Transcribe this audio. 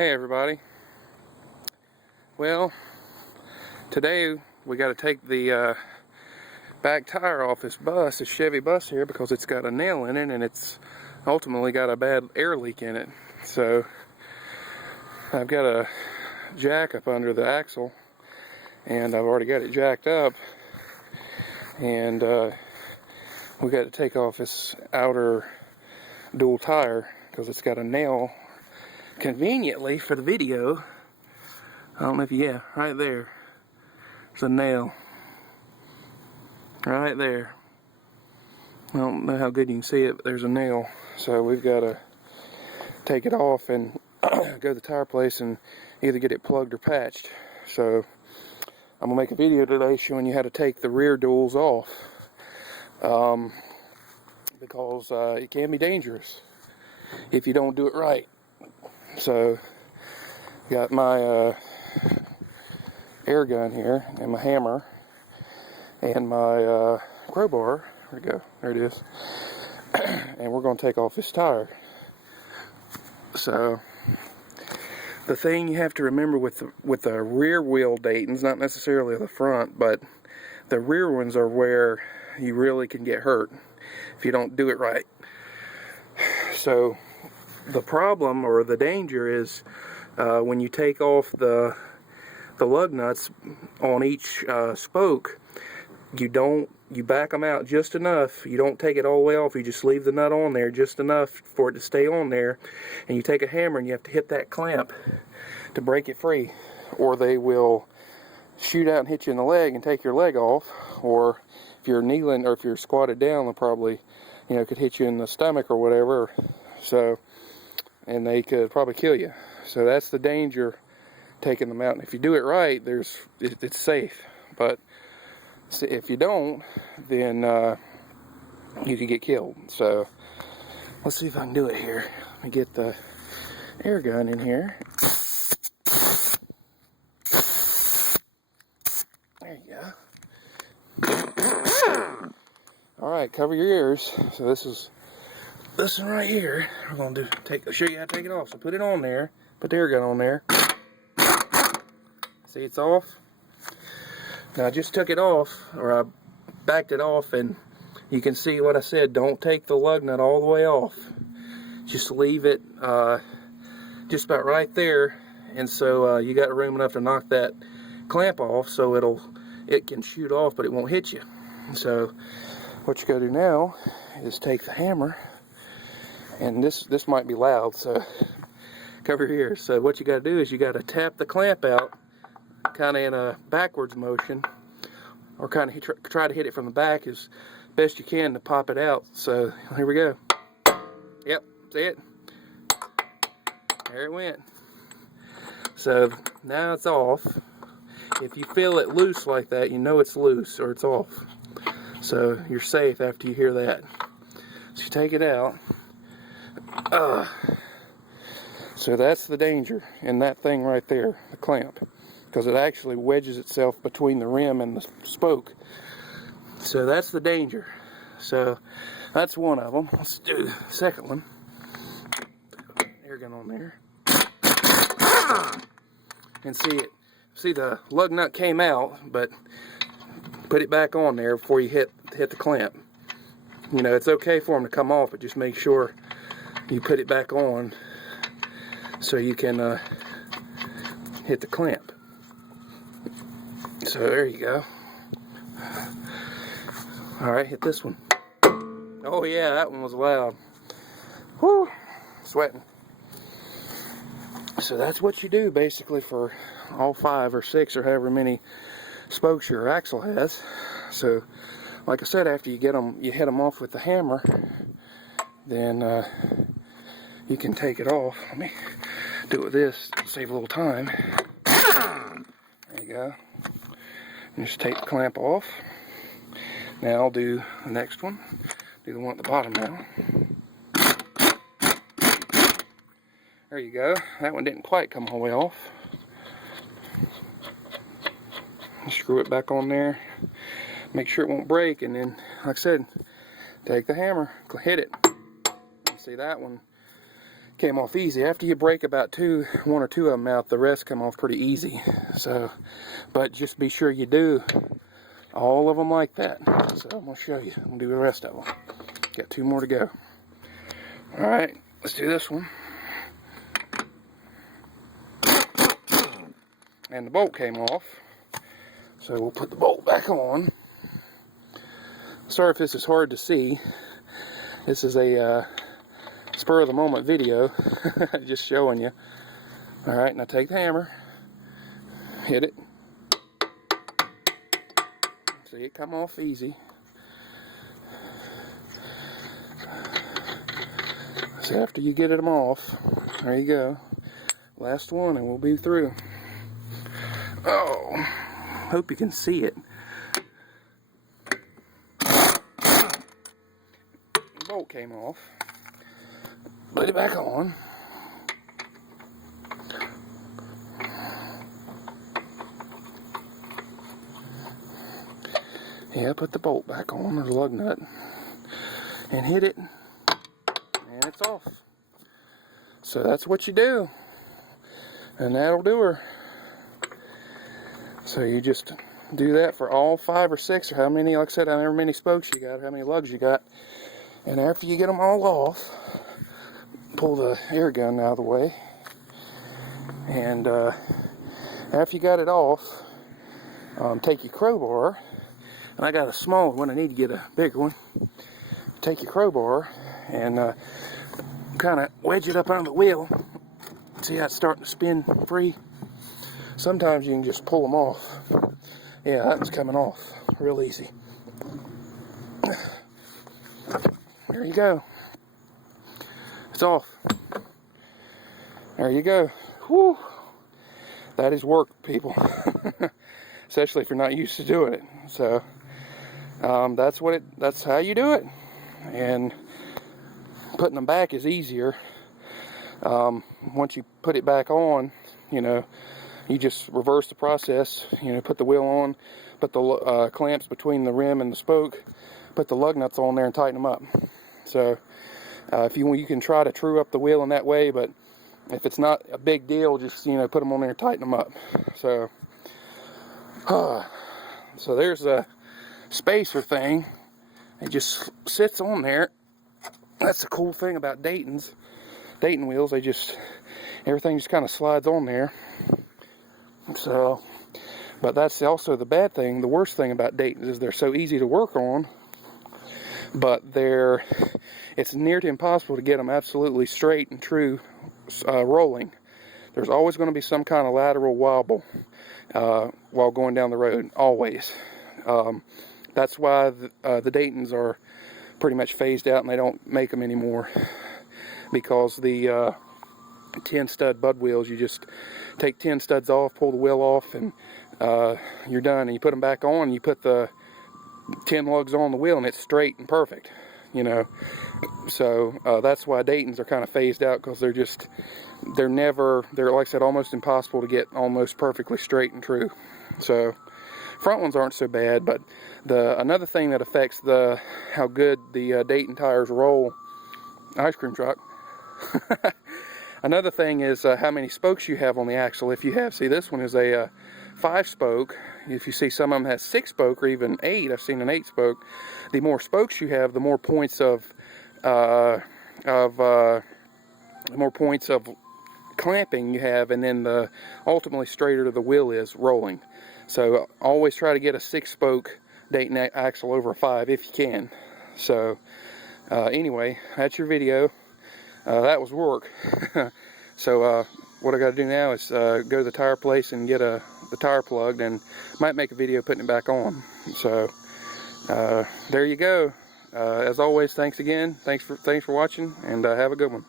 Hey everybody. Well, today we got to take the back tire off this bus, this Chevy bus here, because it's got a nail in it and it's ultimately got a bad air leak in it. So I've got a jack up under the axle and I've already got it jacked up, and we got to take off this outer dual tire because it's got a nail. Conveniently for the video, I don't know if yeah, right there, there's a nail right there. I don't know how good you can see it, but there's a nail. So we've got to take it off and go to the tire place and either get it plugged or patched. So I'm gonna make a video today showing you how to take the rear duals off, because it can be dangerous if you don't do it right. So, got my air gun here, and my hammer, and my crowbar. Where'd it go? There it is. And we're going to take off this tire. So, the thing you have to remember with the rear wheel Daytons, not necessarily the front, but the rear ones are where you really can get hurt if you don't do it right. So, the problem or the danger is when you take off the lug nuts on each spoke, you back them out just enough. You don't take it all the way off. You just leave the nut on there just enough for it to stay on there, and you take a hammer and you have to hit that clamp to break it free, or they will shoot out and hit you in the leg and take your leg off. Or if you're kneeling or if you're squatted down, they'll probably, could hit you in the stomach or whatever. So, and they could probably kill you. So that's the danger taking them out. And if you do it right, it's safe. But if you don't, then you could get killed. So let's see if I can do it here. Let me get the air gun in here. There you go. All right, cover your ears. So this one right here, we're going to show you how to take it off. So put it on there, put the air gun on there. See, it's off. Now I just took it off, or I backed it off, and you can see what I said. Don't take the lug nut all the way off. Just leave it just about right there, and so you got room enough to knock that clamp off, so it can shoot off, but it won't hit you. So what you got to do now is take the hammer. And this might be loud, so cover your ears. So what you got to do is you got to tap the clamp out, kind of in a backwards motion, or kind of try to hit it from the back as best you can to pop it out. So here we go. Yep, see it? There it went. So now it's off. If you feel it loose like that, you know it's loose or it's off. So you're safe after you hear that. So you take it out. So that's the danger in that thing right there, the clamp, because it actually wedges itself between the rim and the spoke. So that's the danger. So that's one of them. Let's do the second one. Air gun on there, and see the lug nut came out, but put it back on there before you hit the clamp. It's okay for them to come off, but just make sure you put it back on so you can hit the clamp. So there you go. Alright, hit this one. Oh yeah, that one was loud. Whew, sweating. So that's what you do basically for all 5 or 6 or however many spokes your axle has. So like I said, after you hit them off with the hammer, then you can take it off. Let me do it with this, save a little time. There you go. And just take the clamp off. Now I'll do the next one. Do the one at the bottom now. There you go. That one didn't quite come all the way off. Screw it back on there. Make sure it won't break, and then, like I said, take the hammer, hit it. See, that one came off easy. After you break about one or two of them out, the rest come off pretty easy. So, but just be sure you do all of them like that. So I'm gonna show you. I'm gonna do the rest of them. Got 2 more to go. All right, let's do this one. And the bolt came off, so we'll put the bolt back on. Sorry if this is hard to see. This is a spur of the moment video, just showing you. All right, now take the hammer, hit it. See it come off easy. So after you get them off, there you go. Last one and we'll be through. Oh, hope you can see it. The bolt came off. Put it back on. Yeah, put the bolt back on, or the lug nut, and hit it, and it's off. So that's what you do, and that'll do her. So you just do that for all 5 or 6, or how many, like I said, however many spokes you got, how many lugs you got. And after you get them all off, pull the air gun out of the way. And after you got it off, take your crowbar. And I got a small one, I need to get a bigger one. Take your crowbar and kind of wedge it up on the wheel. See how it's starting to spin free? Sometimes you can just pull them off. Yeah, that one's coming off real easy. There you go. It's off. There you go. Whew. That is work, people. Especially if you're not used to doing it. So that's how you do it. And putting them back is easier. Once you put it back on, you know, you just reverse the process. You know, put the wheel on, put the clamps between the rim and the spoke, put the lug nuts on there and tighten them up. So if you can try to true up the wheel in that way, but if it's not a big deal, just, you know, put them on there and tighten them up. So so there's a spacer thing. It just sits on there. That's the cool thing about Dayton wheels. Everything just kind of slides on there. So, but that's also the bad thing. The worst thing about Dayton is they're so easy to work on, but it's near to impossible to get them absolutely straight and true rolling. There's always going to be some kind of lateral wobble while going down the road, always. That's why the Daytons are pretty much phased out and they don't make them anymore, because the 10 stud bud wheels, you just take 10 studs off, pull the wheel off, and you're done. And you put them back on, you put the 10 lugs on the wheel and it's straight and perfect, you know. So that's why Daytons are kind of phased out, because they're like I said, almost impossible to get almost perfectly straight and true. So front ones aren't so bad, but another thing that affects how good the Dayton tires roll, ice cream truck. Another thing is how many spokes you have on the axle. If you have, see, this one is a 5-spoke. If you see some of them has 6-spoke or even 8, I've seen an 8-spoke. The more spokes you have, the more points of clamping you have, and then the ultimately straighter the wheel is rolling. So always try to get a 6-spoke Dayton axle over a 5 if you can. So anyway, that's your video. That was work. So what I got to do now is go to the tire place and get the tire plugged, and might make a video putting it back on. So there you go. As always, thanks again. Thanks for watching, and have a good one.